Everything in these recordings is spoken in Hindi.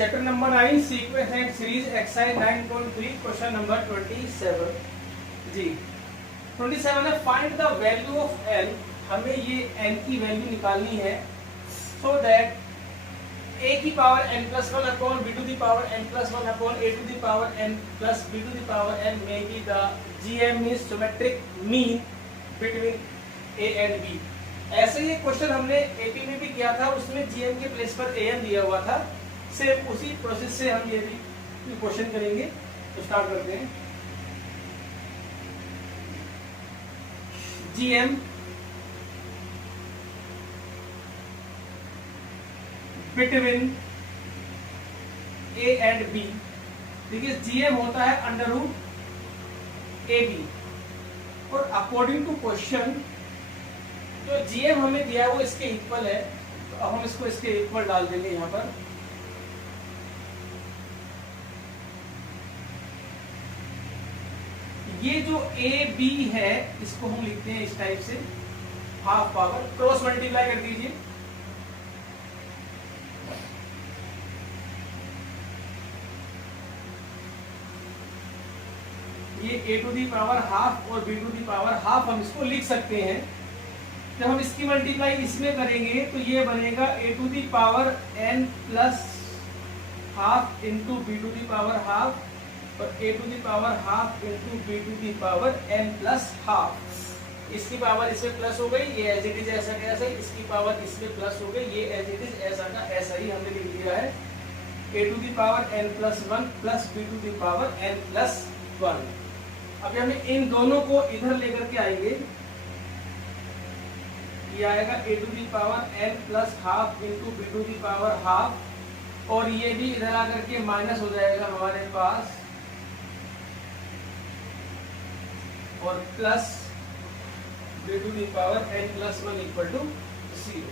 Chapter number 9 sequence and series exercise 9.3 question number 27 जी 27 है find the value of n। हमें ये n की वैल्यू निकालनी है सो दैट a की power n plus 1 upon b to the power n plus 1 upon a to the power n plus b to the power n may be the GM mean symmetric mean between a and b। ऐसे ही क्वेश्चन हमने एपी में भी किया था, उसमें GM के प्लेस पर an दिया हुआ था। सेम उसी प्रोसेस से हम ये भी क्वेश्चन करेंगे। तो स्टार्ट करते हैं। GM between A and B। देखिए GM होता है अंडर रूट AB और अकॉर्डिंग टू क्वेश्चन जो GM हमें दिया है वो इसके इक्वल है, तो अब हम इसको इसके इक्वल डाल देंगे यहां पर। ये जो AB है इसको हम लिखते हैं इस टाइप से, हाफ पावर क्रॉस मल्टीप्लाई कर दीजिए। ये A to the power half और B to the power half हम इसको लिख सकते हैं। जब हम इसकी मल्टीप्लाई इसमें करेंगे तो ये बनेगा A to the power n plus half into B to the power half और A to the power half into B to the power n plus half. इसकी पावर इसमें प्लस हो गई, ये एज इट इज ऐसा का ऐसा, इसकी पावर इसमें प्लस हो गई, ये एज इट इज ऐसा का ऐसा ही हमने लिख दिया है। A to the power n plus 1 plus B to the power n plus 1। अब हम इन दोनों को इधर लेकर के आएंगे, ये आएगा A to the power n plus half into B to the power half और ये भी इधर आकर के माइनस हो जाएगा हमारे पास और plus B to the power n plus 1 equal to 0।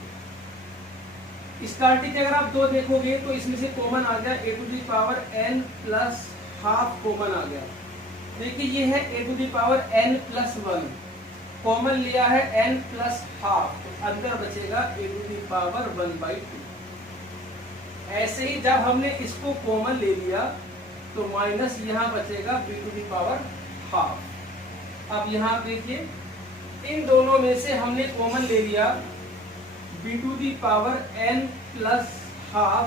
Starting अगर आप दो देखोगे तो इसमें से कॉमन आ गया A to the power n plus half common आ गया। देखिए ये है A to the power n plus 1, कॉमन लिया है n प्लस हाफ, तो अंदर बचेगा A टू दी पावर 1/2। ऐसे ही जब हमने इसको कॉमन ले लिया तो माइनस यहाँ बचेगा B to the power half. अब यहाँ देखिए इन दोनों में से हमने कॉमन ले लिया B to the power n plus half,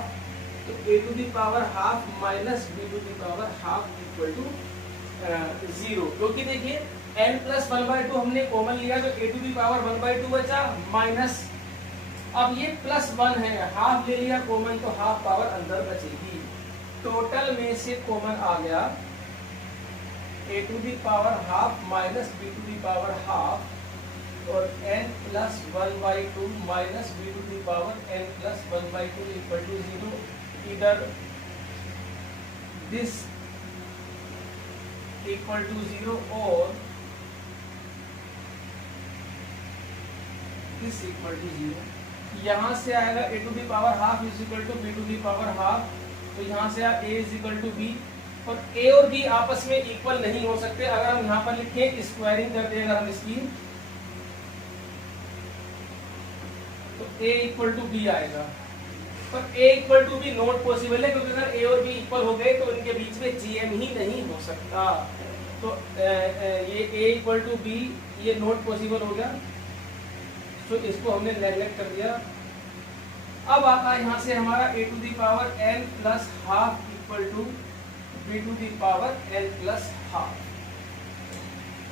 तो A to the power half minus B to the power half equal to 0। क्योंकि देखिए n प्लस 1/2 हमने कॉमन लिया तो A टू दी पावर 1/2 बचा माइनस, अब ये प्लस 1 है, हाफ ले लिया कॉमन तो हाफ पावर अंदर बचेगी। टोटल में से कॉमन आ गया A to the power half minus B to the power half और n plus 1/2 minus B to the power n plus 1/2 equal to 0। इधर दिस इक्वल टू 0 और दिस इक्वल टू 0। यहाँ से आएगा A to the power half is equal to B to the power half, तो यहाँ से A is equal to B और A और B आपस में इक्वल नहीं हो सकते। अगर हम यहाँ पर लिखें स्क्वायरिंग कर दें अगर हम इसकी तो A इक्वल टू B आएगा, पर A equal to B not possible है क्योंकि अगर A और B इक्वल हो गए तो इनके बीच में GM ही नहीं हो सकता। तो ये A इक्वल टू B ये नॉट पॉसिबल हो गया, तो इसको हमने नेगलेक्ट कर दिया। अब आता है यहाँ से हमारा A to the power n plus half equal to B to the power n plus half.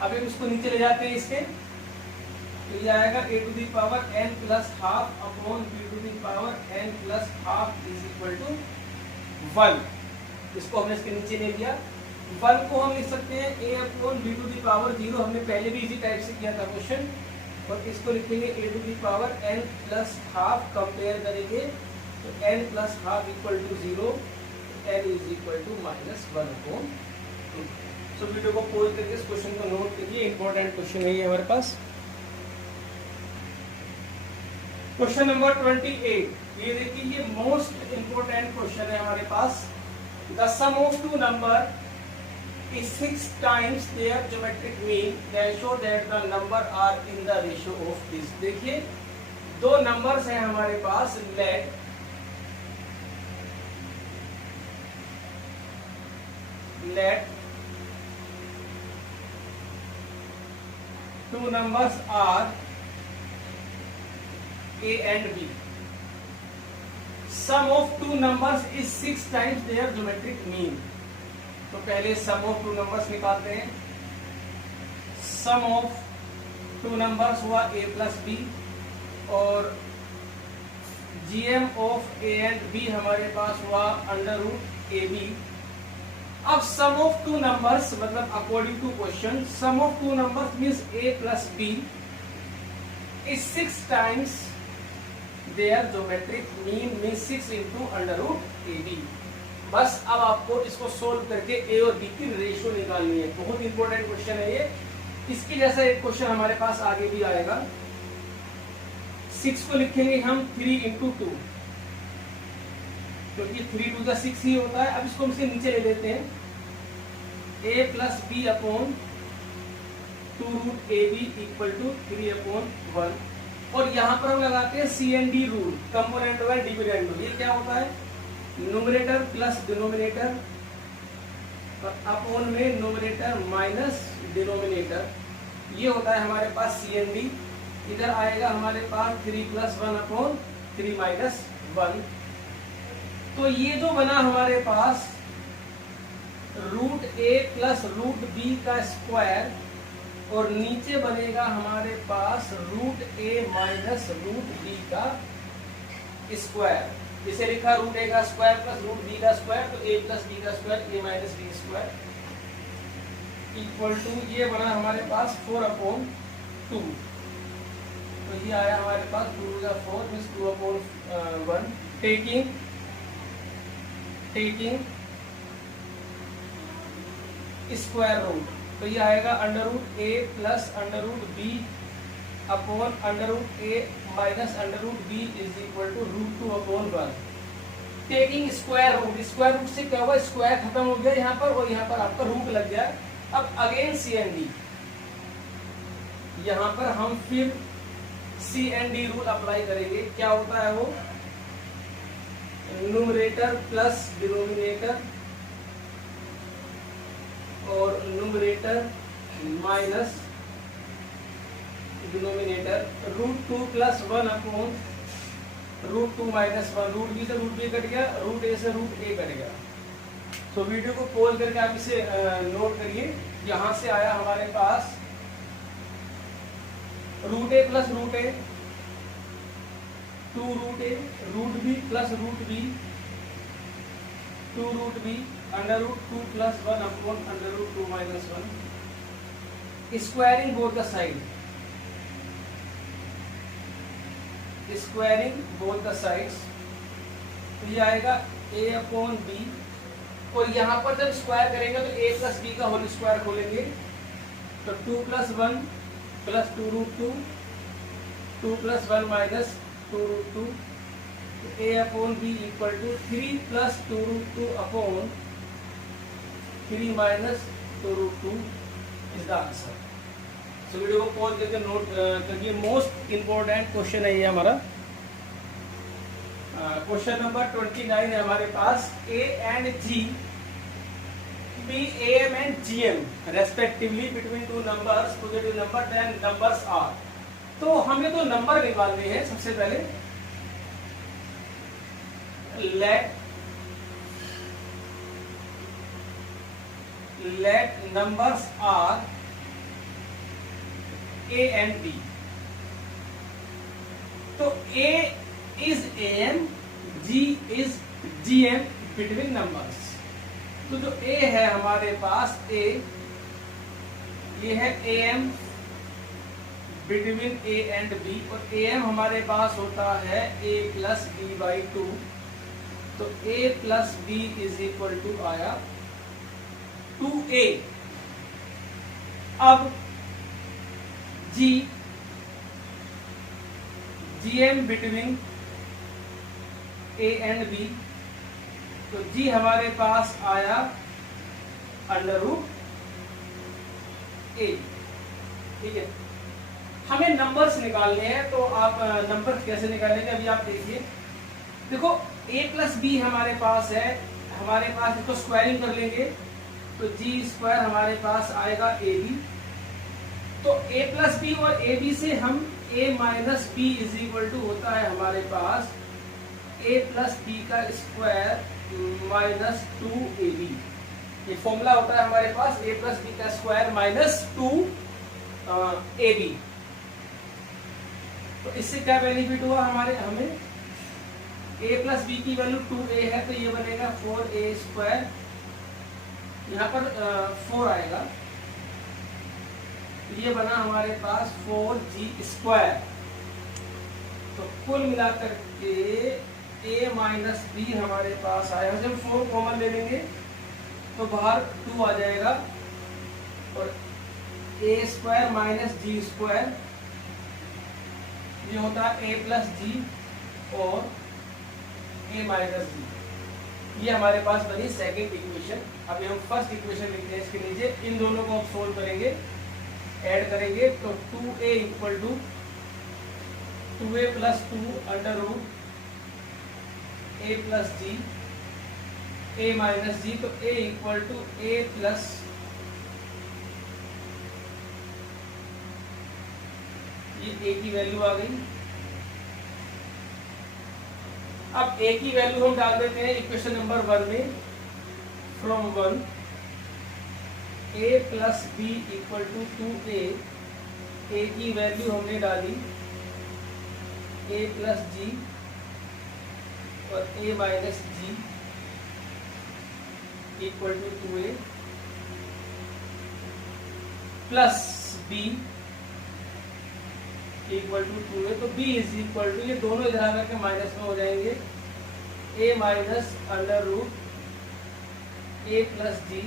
अब इसको नीचे ले जाते हैं इसके, तो ये आएगा A to the power n plus half upon B to the power n plus half is equal to 1। इसको हमने इसके नीचे ले लिया। 1 को हम लिख सकते हैं A upon B to the power 0, हमने पहले भी इसी टाइप से किया था क्वेश्चन, और इसको लिखेंगे A to the power n plus half, compare करेंगे तो n plus half equal to 0, n is equal to minus 1/2। So video को पॉज करके इस क्वेश्चन को नोट करिए, इंपॉर्टेंट क्वेश्चन है ये हमारे पास। क्वेश्चन नंबर 28, ये देखिए ये मोस्ट इंपॉर्टेंट क्वेश्चन है हमारे पास। The sum of two number is 6 times their geometric mean, then show that the number are in the ratio of this। देखिए दो नंबर्स हैं हमारे पास, late let two numbers are a and b. Sum of two numbers is 6 times their geometric mean. तो पहले सम ऑफ टू नंबर्स निकालते हैं. सम ऑफ टू नंबर्स हुआ a प्लस बी और GM of A and B हमारे पास हुआ अंडर रूट ए बी. अब सम ऑफ टू नंबर्स मतलब according to question sum of two numbers means a plus B is 6 times their geometric mean means 6 into under root A B. बस अब आपको इसको सोल्व करके ए और बी की रेशियो निकालनी है. बहुत इंपॉर्टेंट क्वेश्चन है ये. इसके जैसा एक क्वेश्चन हमारे पास आगे भी आएगा. 6 को लिखेंगे हम 3 इंटू 2 क्योंकि 3 टू 6 ही होता है. अब इसको हम नीचे ले लेते हैं. a plus B upon 2 root A B equal to 3 upon 1. और यहाँ पर हम लगाते हैं C and D rule, component by dividend rule. ये क्या होता है? न्यूमरेटर प्लस डिनोमिनेटर अपॉन में न्यूमरेटर माइनस डिनोमिनेटर. ये होता है हमारे पास सी एंड डी. इधर आएगा हमारे पास 3 प्लस 1 अपॉन 3 माइनस 1. तो ये जो बना हमारे पास root A plus root B का स्क्वायर और नीचे बनेगा हमारे पास root A minus root B का स्क्वायर. इसे लिखा रूट ए का स्क्वायर प्लस रूट बी का स्क्वायर. तो ए प्लस बी का square A minus B square equal to ये बना हमारे पास 4 अपॉन 2. तो ये आया हमारे पास 2 का 4 means 2 upon 1. Taking square root. तो ये आएगा under root A plus under root B upon under root A minus under root B is equal to root 2 upon 1. Taking square root. Square root से क्या हुआ? स्क्वायर खत्म हो गया यहाँ पर और यहाँ पर आपका रूट लग गया. अब अगेन सी एंड डी. यहाँ पर हम फिर C and D rule apply करेंगे. क्या होता है वो? न्यूमरेटर प्लस डिनोमिनेटर और numerator minus denominator. Root 2 plus 1 upon root 2 minus 1. Root B से रूट बी कट गया, रूट ए से रूट ए कट गया. तो वीडियो को पॉज करके आप इसे नोट करिए. यहां से आया हमारे पास root A plus root A 2 root A root B plus root B 2 root B under root 2 plus 1 upon under root 2 minus 1. Squaring both the side. Squaring both the sides. तो ये आएगा a अपॉन बी और यहाँ पर जब स्क्वायर करेंगे तो a प्लस बी का होल स्क्वायर खोलेंगे. तो 2 plus 1 plus 2 root 2 2 plus 1 minus 2 root 2. a upon B equal to 3 plus 2 root 2 upon 3 minus 2 root 2 is the answer. तो वीडियो को पॉज करके नोट करिए. मोस्ट इंपॉर्टेंट क्वेश्चन है ये हमारा. क्वेश्चन नंबर 29 है हमारे पास. A and G B M and GM respectively between two numbers positive number then numbers are. तो हमें तो नंबर निकालने हैं. सबसे पहले let numbers are a and b. तो a is am, g is gm between numbers. तो जो a है हमारे पास a, ये है am between a and b और am हमारे पास होता है a plus b by 2. तो a plus b is equal to आया 2a. अब g gm between a and b. तो g हमारे पास आया अंडर रूट a. ठीक है, हमें नंबर्स निकालने हैं. तो आप नंबर्स कैसे निकालेंगे अभी आप देखिए. देखो a प्लस बी हमारे पास है, हमारे पास इसको स्क्वायरिंग कर लेंगे. तो जी स्क्वायर हमारे पास आएगा ए बी। तो ए प्लस बी और ए बी से हम A minus B is equal to होता है हमारे पास ए प्लस बी का स्क्वायर माइनस 2ab। ये फॉर्मूला होता है हमारे पास ए प्लस बी का स्क्वायर माइनस 2ab। तो इससे क्या बेनिफिट हुआ हमें a प्लस बी की वैल्यू 2a है तो ये बनेगा 4a स्क्वायर, यहाँ पर 4 आएगा, ये बना हमारे पास 4g स्क्वायर। तो कुल मिलाकर के a माइनस बी हमारे पास आया। जब 4 कॉमन ले लेंगे तो बाहर 2 आ जाएगा और a square minus G square ये होता है a प्लस जी और a माइनस जी। ये हमारे पास बनी सेकेंड इक्वेशन। अभी हम फर्स्ट इक्वेशन लिखते हैं, इसके नीचे इन दोनों को हम सोल्व करेंगे, ऐड करेंगे तो 2a equal to 2a plus 2 under root a plus G a minus G. तो a equal to a plus ये a की वैल्यू आ गई। अब a की वैल्यू हम डाल देते हैं इक्वेशन नंबर 1 में, from 1 a plus B equal to 2a। a की वैल्यू हमने डाली a प्लस जी और a minus G equal to 2a plus b equal to 2a। तो b इज इक्वल टू, ये दोनों इधर आकर के माइनस में हो जाएंगे, a minus under root a plus G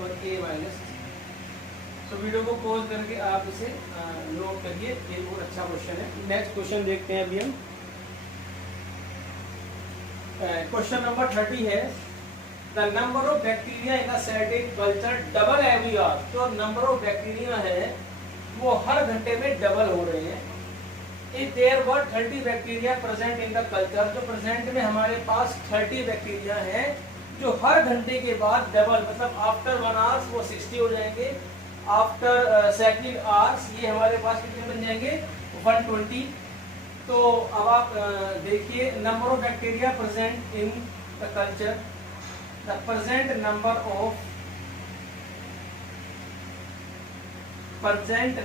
और a माइनस जी। तो वीडियो को पॉज करके आप इसे नोट करिए, ये बहुत अच्छा क्वेश्चन है। नेक्स्ट क्वेश्चन देखते हैं अभी हम। क्वेश्चन नंबर 30 है, the number of bacteria in a certain culture double every hour. जो नंबर ऑफ बैक्टीरिया है वो हर घंटे में डबल हो रहे हैं। If there were 30 bacteria present in the culture, जो प्रेजेंट में हमारे पास 30 बैक्टीरिया हैं जो हर घंटे के बाद डबल, मतलब आफ्टर 1 आवर्स वो 60 हो जाएंगे, आफ्टर सेकंड आवर्स ये हमारे पास कितने बन जाएंगे 120। तो अब आप देखिए, number of bacteria present in the culture, the present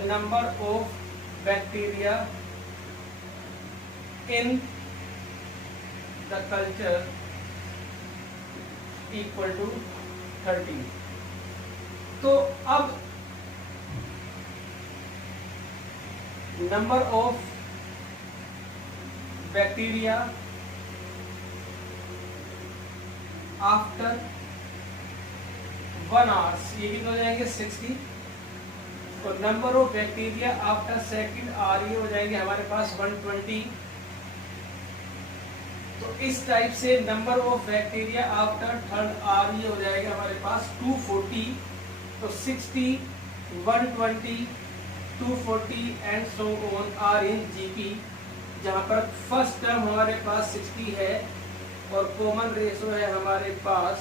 number of bacteria in the culture equal to 30। तो अब number of bacteria after 1 hours ये कितने हो जाएंगे 60। और number of bacteria after second hour ये हो जाएंगे हमारे पास 120। तो इस टाइप से number of bacteria after third hour ये हो जाएगा हमारे पास 240। तो 60, 120, 240 and so on are in GP, जहां पर फर्स्ट टर्म हमारे पास 60 है और कॉमन रेशो है हमारे पास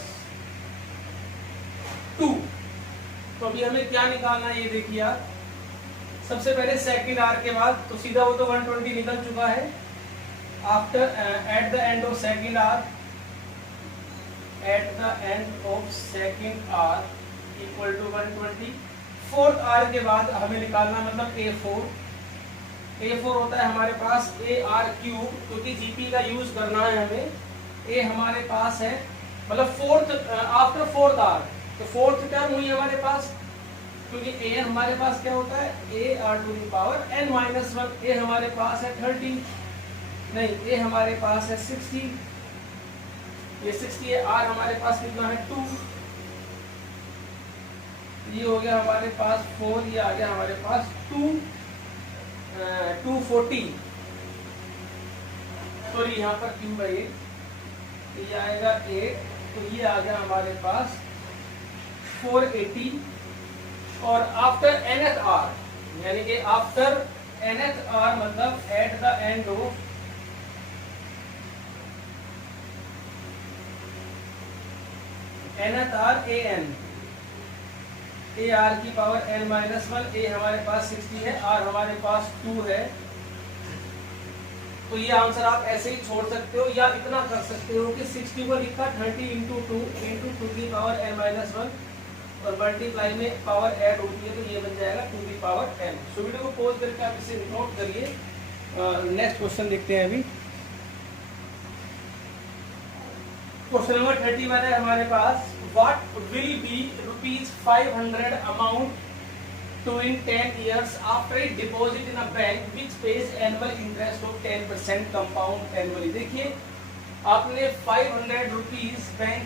2। तो अभी हमें क्या निकालना है ये देखिए आप। सबसे पहले सेकंड आर के बाद तो सीधा वो तो 120 निकल चुका है। After at the end of second hour, at the end of second hour equal to 120। Fourth hour के बाद हमें निकालना मतलब A4 होता है हमारे पास AR क्यूब, क्योंकि जीपी का यूज करना है हमें। ए हमारे पास है मतलब फोर्थ आफ्टर फोर्थ आर, तो फोर्थ टर्म हुई हमारे पास, क्योंकि ए हमारे पास क्या होता है AR to the power n-1। A हमारे पास है 30, नहीं ए हमारे पास है 60, ये 60 है। आर हमारे पास कितना है 2, ये हो गया हमारे पास 4, ये आ गया हमारे पास 240। सॉरी यहाँ पर क्यूब है ये आएगा 8, तो ये आ गया हमारे पास 480। और आफ्टर nth आर, यानी कि आफ्टर nth आर मतलब at the end of nth hour A N, A R की power n minus one, A हमारे पास 60 है, आर हमारे पास 2 है। तो ये आंसर आप ऐसे ही छोड़ सकते हो या इतना कर सकते हो कि 60 को लिखा 30 इंटू टू की पावर n माइनस वन और मल्टीप्लाई में पावर ऐड होती है तो ये बन जाएगा 2 की पावर n। सो वीडियो को पॉज करके आप इसे नोट करिए। नेक्स्ट क्वेश्चन देखते हैं। अभी क्वेश्चन नंबर 31 है हमारे पास, what will be ₹500 amount to in 10 years after a deposit in a bank which pays annual interest of 10% compound annually। देखिए आपने 500 रुपीज बैंक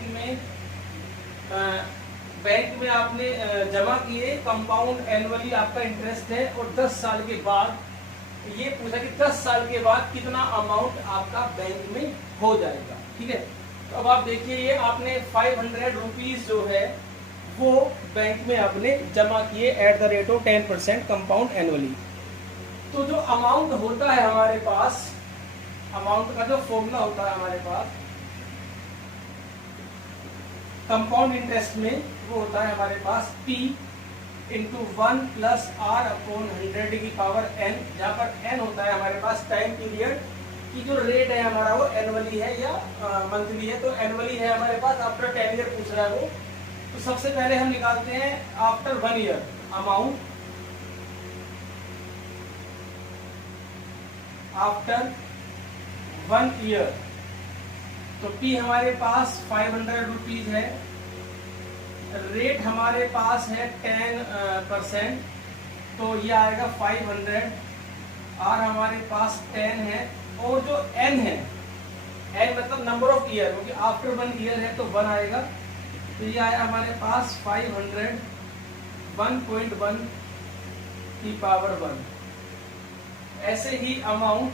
में आपने जमा किए, कंपाउंड एनुअली आपका इंटरेस्ट है और 10 साल के बाद ये पूछा कि 10 साल के बाद कितना अमाउंट आपका बैंक में हो जाएगा। ठीक है, तो अब आप देखिए ये आपने 500 रुपीज जो है वो बैंक में आपने जमा किए at the rate of 10% compound annually. तो जो अमाउंट होता है हमारे पास, अमाउंट का जो फॉर्मूला होता है हमारे पास कंपाउंड इंटरेस्ट में, वो होता है हमारे पास P into 1 plus R upon 100 की पावर n, जहाँ पर n होता है हमारे पास टाइम पीरियड की जो रेट है हमारा वो एनुअली है या मंथली है। तो एनुअली है हमारे पास, आफ्टर 10 ईयर पूछ रहा है वो। तो सबसे पहले हम निकालते हैं after 1 year amount, after 1 year. तो P हमारे पास 500 रुपीज है, रेट हमारे पास है 10%, तो ये आएगा 500, आर हमारे पास 10 है और जो n है, n मतलब नंबर ऑफ ईयर, क्योंकि आफ्टर 1 ईयर है तो 1 आएगा। तो ये आया हमारे पास 500 1.1 की पावर 1। ऐसे ही अमाउंट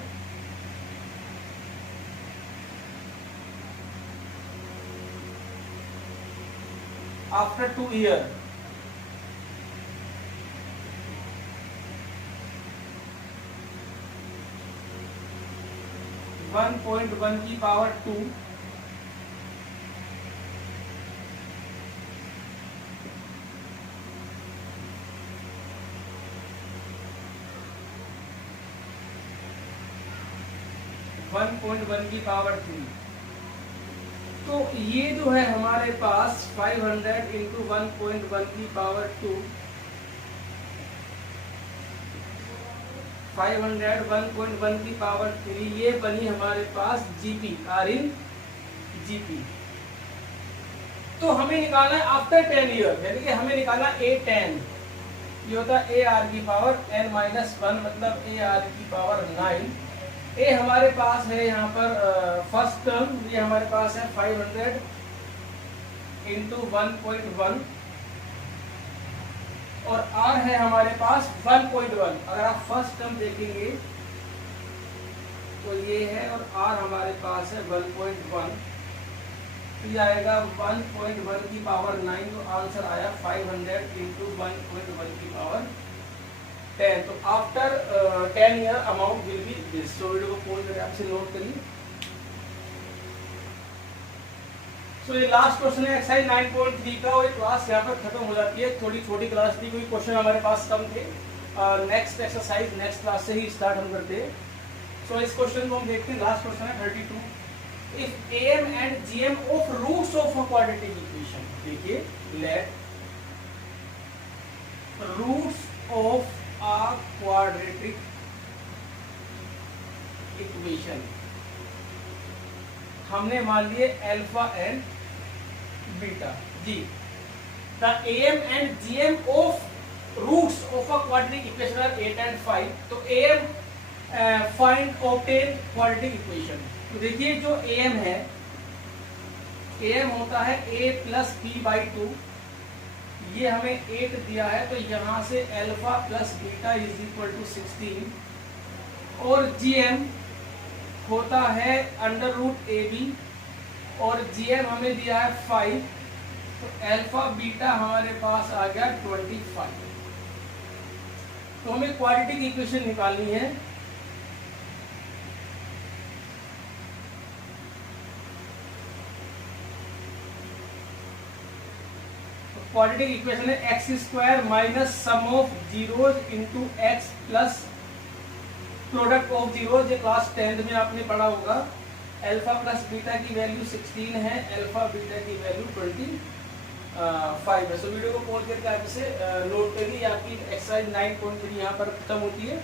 आफ्टर 2 ईयर, वन 1.1 की पावर 2। वन 1.1 की पावर 3। तो ये जो है हमारे पास 500 इंटू 1.1 की पावर 2, 500 1.1 की पावर 3, ये बनी हमारे पास जीपी, आर इन जीपी। तो हमें निकालना है आफ्टर 10 ईयर, यानी कि हमें निकालना A10, ये होता है ए आर की पावर n माइनस 1, मतलब ए आर की पावर 9। ए हमारे पास है यहाँ पर फर्स्ट टर्म, ये हमारे पास है 500 इंटू 1.1 और आर है हमारे पास 1.1। अगर आप फर्स्ट टर्म देखेंगे तो ये है और आर हमारे पास है 1.1, तो ये आएगा 1.1 की पावर 9। तो आंसर आया 500 इंटू 1.1 की पावर 10। तो after 10 year amount will be this. So video को पॉज करके आपसे नोट करिए। सो ये लास्ट क्वेश्चन है एक्सरसाइज 9.3 का और क्लास यहाँ पर खत्म हो जाती है। थोड़ी छोटी क्लास थी, कोई क्वेश्चन हमारे पास कम थे। नेक्स्ट एक्सरसाइज नेक्स्ट क्लास से ही स्टार्ट हम करते हैं। सो इस क्वेश्चन को हम देखते हैं। लास्ट क्वेश्चन है 32। If AM and GM of roots of a quadratic equation, देखिए let roots of a quadratic equation, हमने मान लिए अल्फा एंड बीटा जी। The AM and GM of roots of a quadratic equation are 8 and 5। तो AM find obtain quadratic equation. तो देखिए जो AM है, AM होता है A प्लस B/2, ये हमें 8 दिया है, तो यहाँ से alpha plus beta is equal to 16। और GM होता है अंडर रूट AB और GM हमें दिया है 5, तो अल्फा बीटा हमारे पास आ गया 25। तो हमें क्वाड्रेटिक इक्वेशन निकालनी है। क्वाड्रेटिक इक्वेशन है x square minus sum of zeros into x plus product of zeros. ये क्लास 10th में आपने पढ़ा होगा। अल्फा प्लस बीटा की वैल्यू 16 है, अल्फा बीटा की वैल्यू 25 है। सो वीडियो को पॉज करके आप इसे नोट करिए। आपकी एक्सरसाइज 9.3 यहाँ पर खत्म होती है।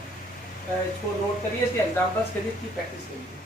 इसको नोट करिए, इसके एग्जाम्पल्स करिए, इसकी प्रैक्टिस करिए।